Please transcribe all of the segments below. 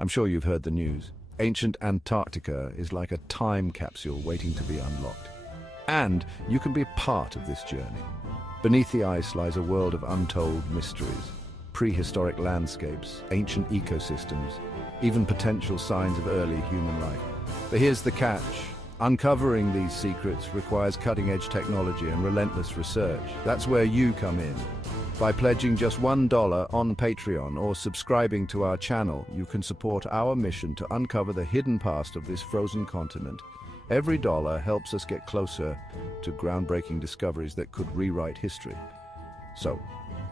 I'm sure you've heard the news. Ancient Antarctica is like a time capsule waiting to be unlocked. And you can be part of this journey. Beneath the ice lies a world of untold mysteries. Prehistoric landscapes, ancient ecosystems, even potential signs of early human life. But here's the catch. Uncovering these secrets requires cutting-edge technology and relentless research. That's where you come in. By pledging just $1 on Patreon or subscribing to our channel, you can support our mission to uncover the hidden past of this frozen continent. Every dollar helps us get closer to groundbreaking discoveries that could rewrite history. So,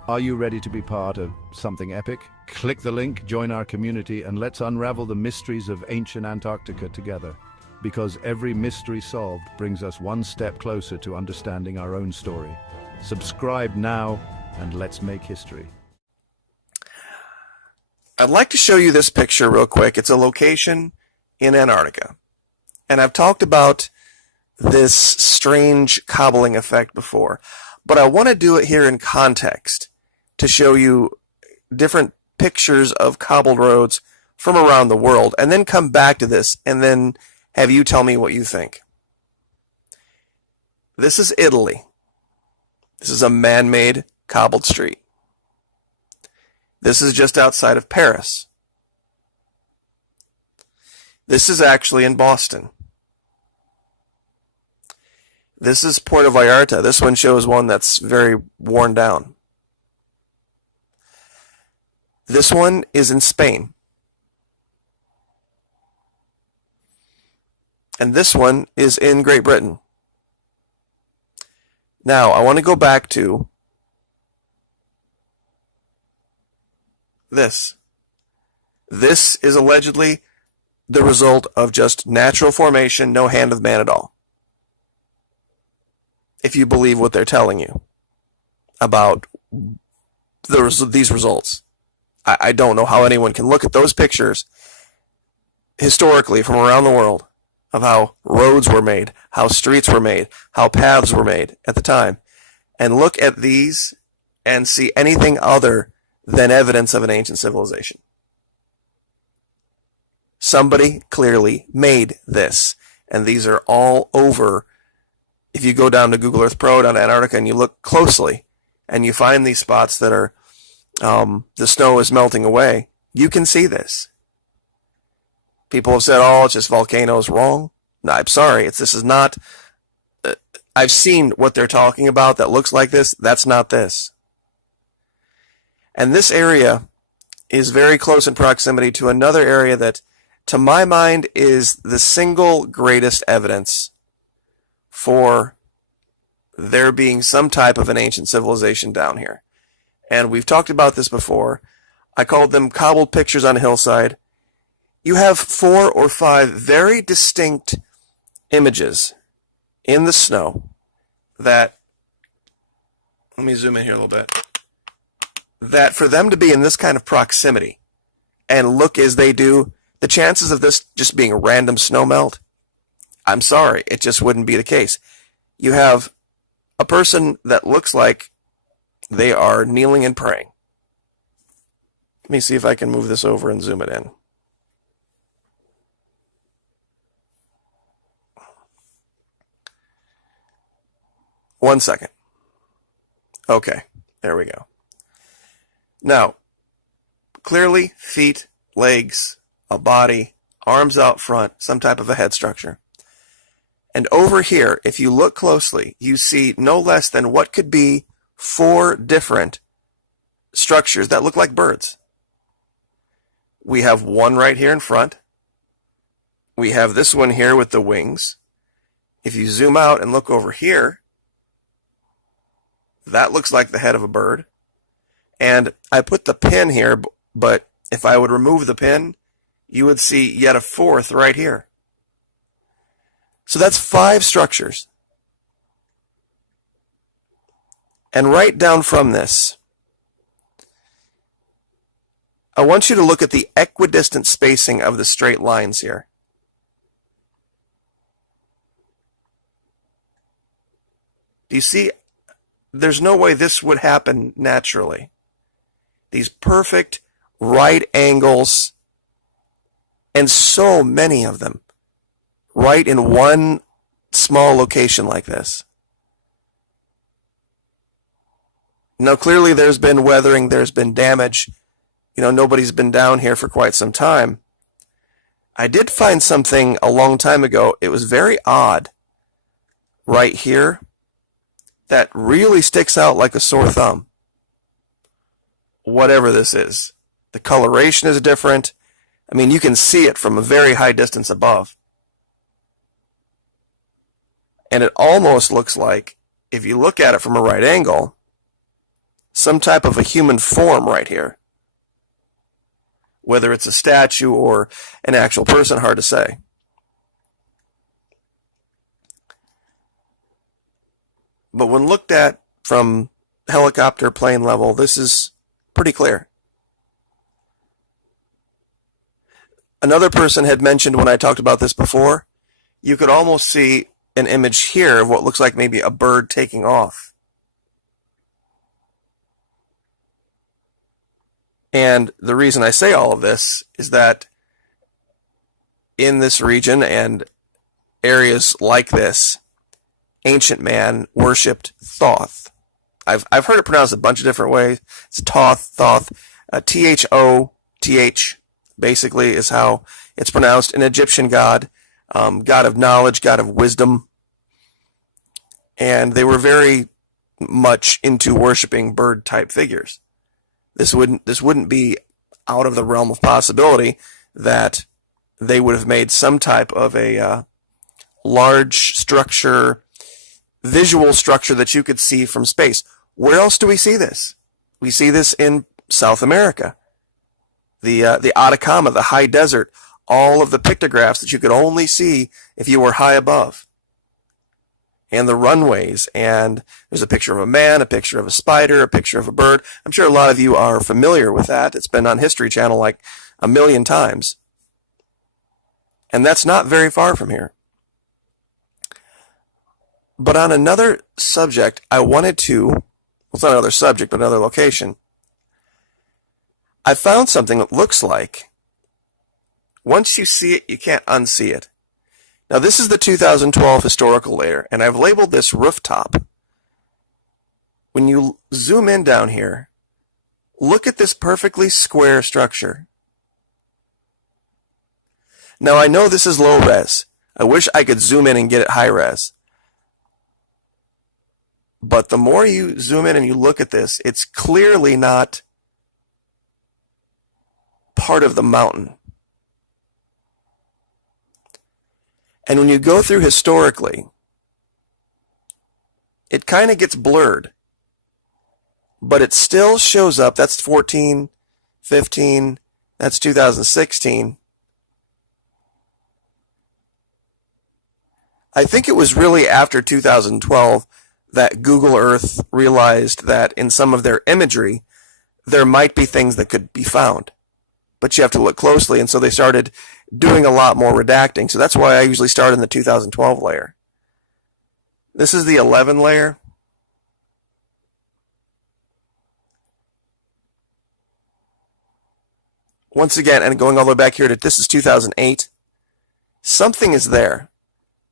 are you ready to be part of something epic? Click the link, join our community, and let's unravel the mysteries of ancient Antarctica together. Because every mystery solved brings us one step closer to understanding our own story. Subscribe now, and let's make history. I'd like to show you this picture real quick. It's a location in Antarctica. And I've talked about this strange cobbling effect before, but I want to do it here in context to show you different pictures of cobbled roads from around the world, and then come back to this and then have you tell me what you think. This is Italy. This is a man-made cobbled street. This is just outside of Paris. This is actually in Boston. This is Puerto Vallarta. This one shows one that's very worn down. This one is in Spain. And this one is in Great Britain. Now, I want to go back to this. This is allegedly the result of just natural formation, no hand of man at all. If you believe what they're telling you about these results. I don't know how anyone can look at those pictures historically from around the world of how roads were made, how streets were made, how paths were made at the time, and look at these and see anything other than evidence of an ancient civilization. Somebody clearly made this, and these are all over. If you go down to Google Earth Pro, down to Antarctica, and you look closely, and you find these spots that are, the snow is melting away, you can see this. People have said, oh, it's just volcanoes. Wrong. No, I'm sorry. This is not. I've seen what they're talking about that looks like this. That's not this. And this area is very close in proximity to another area that, to my mind, is the single greatest evidence for there being some type of an ancient civilization down here. And we've talked about this before. I called them cobbled pictures on a hillside. You have 4 or 5 very distinct images in the snow that, let me zoom in here a little bit, that for them to be in this kind of proximity and look as they do, the chances of this just being a random snow melt, I'm sorry, it just wouldn't be the case. You have a person that looks like they are kneeling and praying. Let me see if I can move this over and zoom it in. One second. Okay, there we go. Now, clearly feet, legs, a body, arms out front, some type of a head structure. And over here, if you look closely, you see no less than what could be 4 different structures that look like birds. We have one right here in front. We have this one here with the wings. If you zoom out and look over here, that looks like the head of a bird. And I put the pin here, but if I would remove the pin, you would see yet a 4th right here. So that's 5 structures. And right down from this, I want you to look at the equidistant spacing of the straight lines here. Do you see? There's no way this would happen naturally. These perfect right angles And so many of them, right in one small location like this. Now, clearly there's been weathering, there's been damage. Nobody's been down here for quite some time. I did find something a long time ago. It was very odd right here that really sticks out like a sore thumb. Whatever this is. The coloration is different. I mean, you can see it from a very high distance above. And it almost looks like, if you look at it from a right angle, some type of a human form right here. Whether it's a statue or an actual person, hard to say. But when looked at from helicopter plane level, this is pretty clear. Another person had mentioned when I talked about this before, you could almost see an image here of what looks like maybe a bird taking off. And the reason I say all of this is that in this region and areas like this, ancient man worshipped Thoth. I've heard it pronounced a bunch of different ways. It's Thoth, Thoth, basically is how it's pronounced. An Egyptian god, god of knowledge, god of wisdom. And they were very much into worshiping bird-type figures. This wouldn't be out of the realm of possibility that they would have made some type of a large structure, visual structure that you could see from space. Where else do we see this? We see this in South America. The Atacama, the high desert, all of the pictographs that you could only see if you were high above. And the runways, and there's a picture of a man, a picture of a spider, a picture of a bird. I'm sure a lot of you are familiar with that. It's been on History Channel like a million times. And that's not very far from here. But on another subject, I wanted to, well, it's not another subject, but another location. I found something that looks like, once you see it, you can't unsee it. Now, this is the 2012 historical layer, and I've labeled this rooftop. When you zoom in down here, look at this perfectly square structure. Now, I know this is low res. I wish I could zoom in and get it high res. But the more you zoom in and you look at this, it's clearly not part of the mountain. And when you go through historically, it kind of gets blurred. But it still shows up. That's 14, 15, that's 2016. I think it was really after 2012 that Google Earth realized that in some of their imagery, there might be things that could be found. But you have to look closely, and so they started doing a lot more redacting. So that's why I usually start in the 2012 layer. This is the 11 layer. Once again, and going all the way back here to this is 2008. Something is there.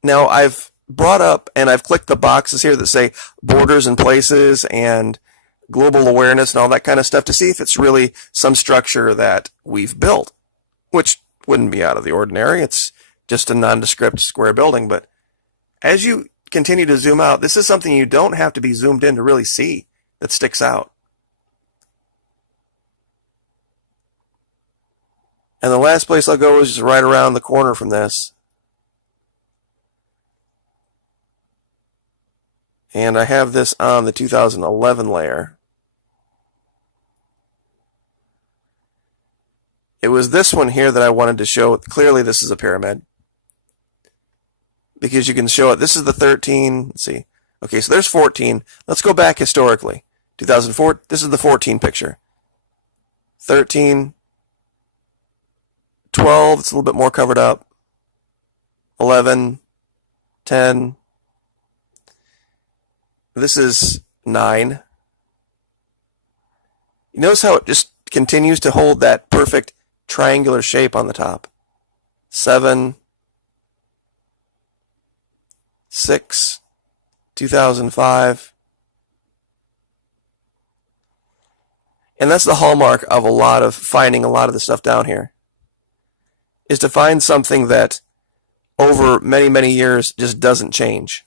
Now, I've brought up and I've clicked the boxes here that say borders and places and global awareness and all that kind of stuff to see if it's really some structure that we've built, which wouldn't be out of the ordinary. It's just a nondescript square building. But as you continue to zoom out, this is something you don't have to be zoomed in to really see that sticks out. And the last place I'll go is just right around the corner from this. And I have this on the 2011 layer. It was this one here that I wanted to show. Clearly this is a pyramid. Because you can show it. This is the 13. Let's see. Okay, so there's 14. Let's go back historically. 2004. This is the 14 picture. 13. 12. It's a little bit more covered up. 11. 10. This is 9. You notice how it just continues to hold that perfect triangular shape on the top. 7, 6, 2005. And that's the hallmark of finding a lot of the stuff down here, is to find something that over many, many years just doesn't change.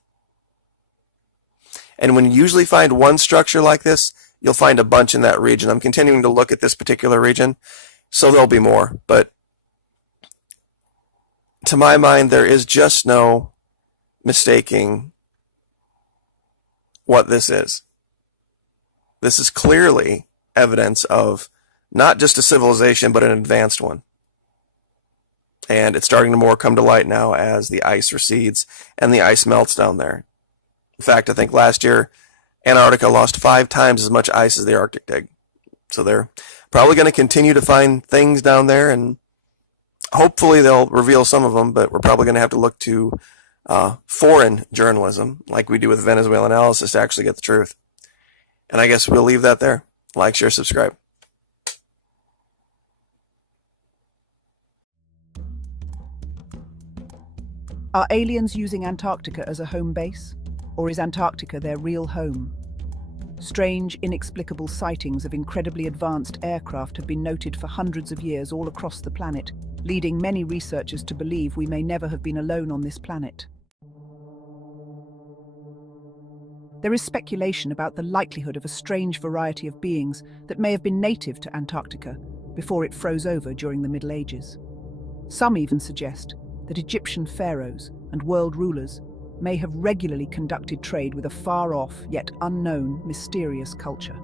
And when you usually find one structure like this, you'll find a bunch in that region. I'm continuing to look at this particular region, so there'll be more. But to my mind, there is just no mistaking what this is. This is clearly evidence of not just a civilization, but an advanced one. And it's starting to more come to light now as the ice recedes and the ice melts down there. In fact, I think last year, Antarctica lost 5 times as much ice as the Arctic did. So they're probably going to continue to find things down there, and hopefully they'll reveal some of them, but we're probably going to have to look to foreign journalism, like we do with Venezuela analysis, to actually get the truth. And I guess we'll leave that there. Like, share, subscribe. Are aliens using Antarctica as a home base? Or is Antarctica their real home? Strange, inexplicable sightings of incredibly advanced aircraft have been noted for hundreds of years all across the planet, leading many researchers to believe we may never have been alone on this planet. There is speculation about the likelihood of a strange variety of beings that may have been native to Antarctica before it froze over during the Middle Ages. Some even suggest that Egyptian pharaohs and world rulers may have regularly conducted trade with a far-off yet unknown mysterious culture.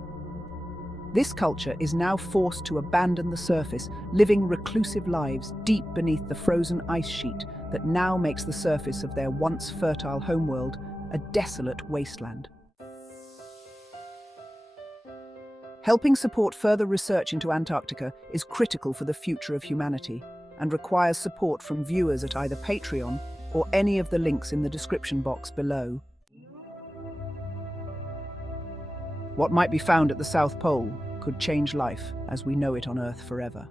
This culture is now forced to abandon the surface, living reclusive lives deep beneath the frozen ice sheet that now makes the surface of their once fertile homeworld a desolate wasteland. Helping support further research into Antarctica is critical for the future of humanity and requires support from viewers at either Patreon or any of the links in the description box below. What might be found at the South Pole could change life as we know it on Earth forever.